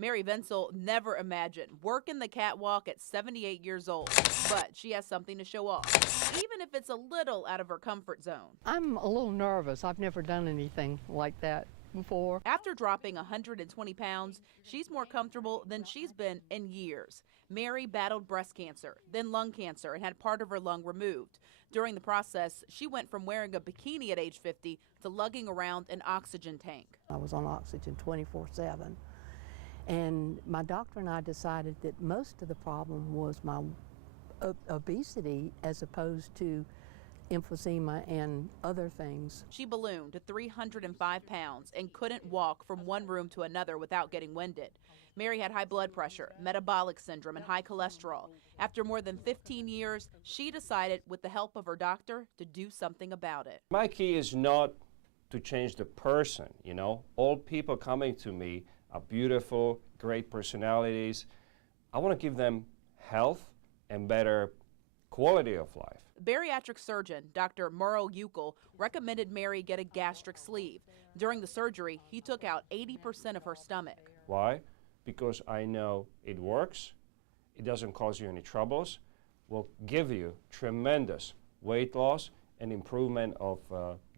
Mary Venzel never imagined working the catwalk at 78 years old, but she has something to show off, even if it's a little out of her comfort zone. I'm a little nervous. I've never done anything like that before. After dropping 120 pounds, she's more comfortable than she's been in years. Mary battled breast cancer, then lung cancer, and had part of her lung removed. During the process, she went from wearing a bikini at age 50 to lugging around an oxygen tank. I was on oxygen 24/7, and my doctor and I decided that most of the problem was my obesity as opposed to emphysema and other things. She ballooned to 305 pounds and couldn't walk from one room to another without getting winded. Mary had high blood pressure, metabolic syndrome, and high cholesterol. After more than 15 years, she decided, with the help of her doctor, to do something about it. My key is not to change the person, you know. All people coming to me are beautiful, great personalities. I want to give them health and better quality of life. Bariatric surgeon Dr. Murrow Uckel recommended Mary get a gastric sleeve. During the surgery, he took out 80% of her stomach. Why? Because I know it works, it doesn't cause you any troubles, will give you tremendous weight loss and improvement of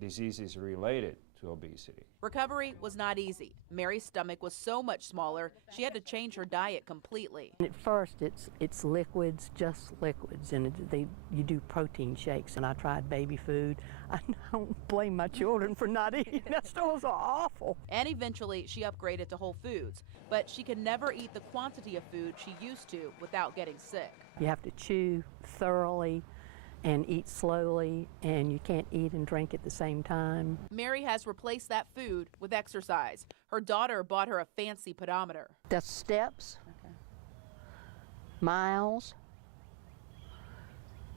diseases related to obesity. Recovery was not easy. Mary's stomach was so much smaller, she had to change her diet completely. At first, it's liquids, just liquids, and you do protein shakes, and I tried baby food. I don't blame my children for not eating. That stuff was awful. And eventually, she upgraded to whole foods, but she could never eat the quantity of food she used to without getting sick. You have to chew thoroughly and eat slowly, and you can't eat and drink at the same time. Mary has replaced that food with exercise. Her daughter bought her a fancy pedometer. That's steps, miles,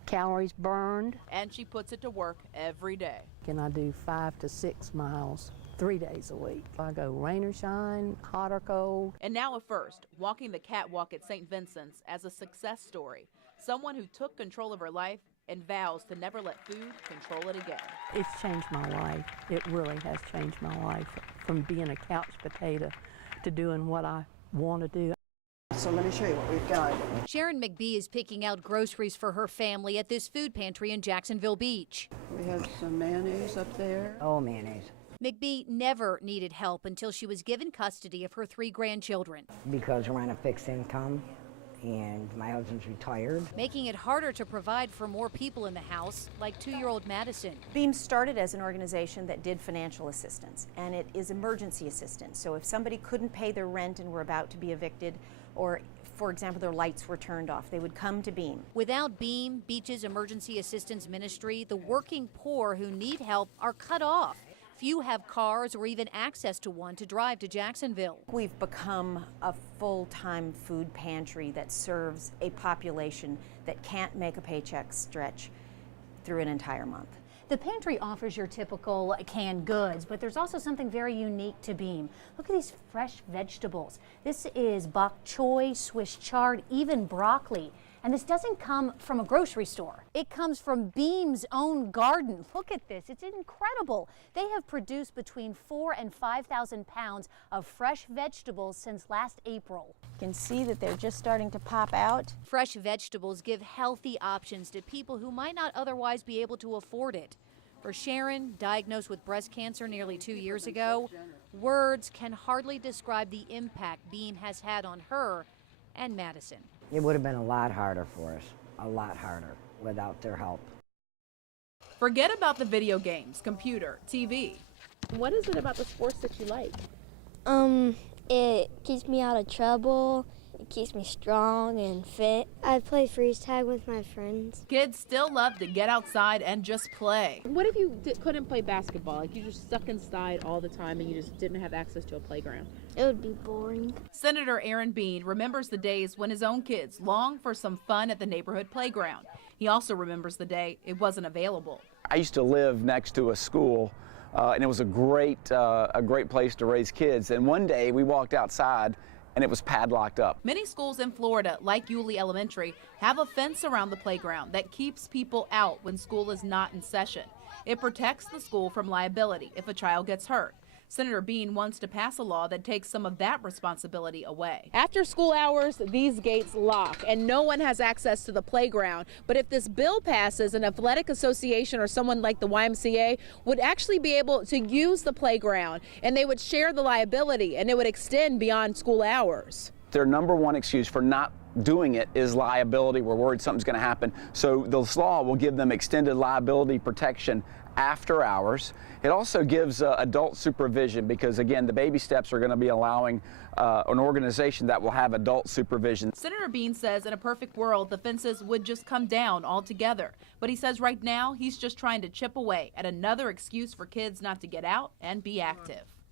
calories burned. And she puts it to work every day. And I do 5 to 6 miles 3 days a week. I go rain or shine, hot or cold. And now a first, walking the catwalk at St. Vincent's as a success story. Someone who took control of her life and vows to never let food control it again. It's changed my life. It really has changed my life, from being a couch potato to doing what I want to do. So let me show you what we've got. Sharon McBee is picking out groceries for her family at this food pantry in Jacksonville Beach. We have some mayonnaise up there. Oh, mayonnaise. McBee never needed help until she was given custody of her 3 grandchildren. Because we're on a fixed income and my husband's retired. Making it harder to provide for more people in the house, like 2-year-old Madison. Beam started as an organization that did financial assistance, and it is emergency assistance. So if somebody couldn't pay their rent and were about to be evicted, or for example, their lights were turned off, they would come to Beam. Without Beam, Beach's emergency assistance ministry, the working poor who need help are cut off. Few have cars or even access to one to drive to Jacksonville. We've become a full-time food pantry that serves a population that can't make a paycheck stretch through an entire month. The pantry offers your typical canned goods, but there's also something very unique to Beam. Look at these fresh vegetables. This is bok choy, Swiss chard, even broccoli. And this doesn't come from a grocery store. It comes from Beam's own garden. Look at this, it's incredible. They have produced between 4,000 and 5,000 pounds of fresh vegetables since last April. You can see that they're just starting to pop out. Fresh vegetables give healthy options to people who might not otherwise be able to afford it. For Sharon, diagnosed with breast cancer nearly 2 years ago, words can hardly describe the impact Beam has had on her and Madison. It would have been a lot harder for us, a lot harder, without their help. Forget about the video games, computer, TV. What is it about the sports that you like? It keeps me out of trouble. It keeps me strong and fit. I play freeze tag with my friends. Kids still love to get outside and just play. What if you couldn't play basketball? Like you just stuck inside all the time and you just didn't have access to a playground? It would be boring. Senator Aaron Bean remembers the days when his own kids longed for some fun at the neighborhood playground. He also remembers the day it wasn't available. I used to live next to a school, and it was a great place to raise kids. And one day we walked outside and it was padlocked up. Many schools in Florida, like Yulee Elementary, have a fence around the playground that keeps people out when school is not in session. It protects the school from liability if a child gets hurt. Senator Bean wants to pass a law that takes some of that responsibility away. After school hours, these gates lock and no one has access to the playground. But if this bill passes, an athletic association or someone like the YMCA would actually be able to use the playground, and they would share the liability, and it would extend beyond school hours. Their number one excuse for not doing it is liability. We're worried something's going to happen. So this law will give them extended liability protection after hours. It also gives adult supervision because, again, the baby steps are going to be allowing an organization that will have adult supervision. Senator Bean says in a perfect world, the fences would just come down altogether. But he says right now he's just trying to chip away at another excuse for kids not to get out and be active.